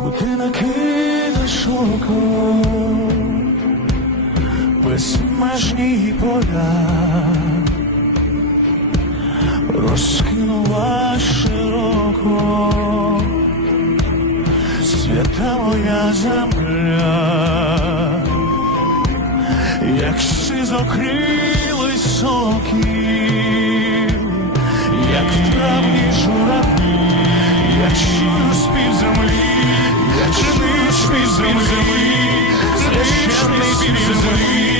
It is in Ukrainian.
куди накинеш око, безмежні поля, розкинула широко, свята моя земля, як сизокрилий сокіл, спів землі, священний спів землі.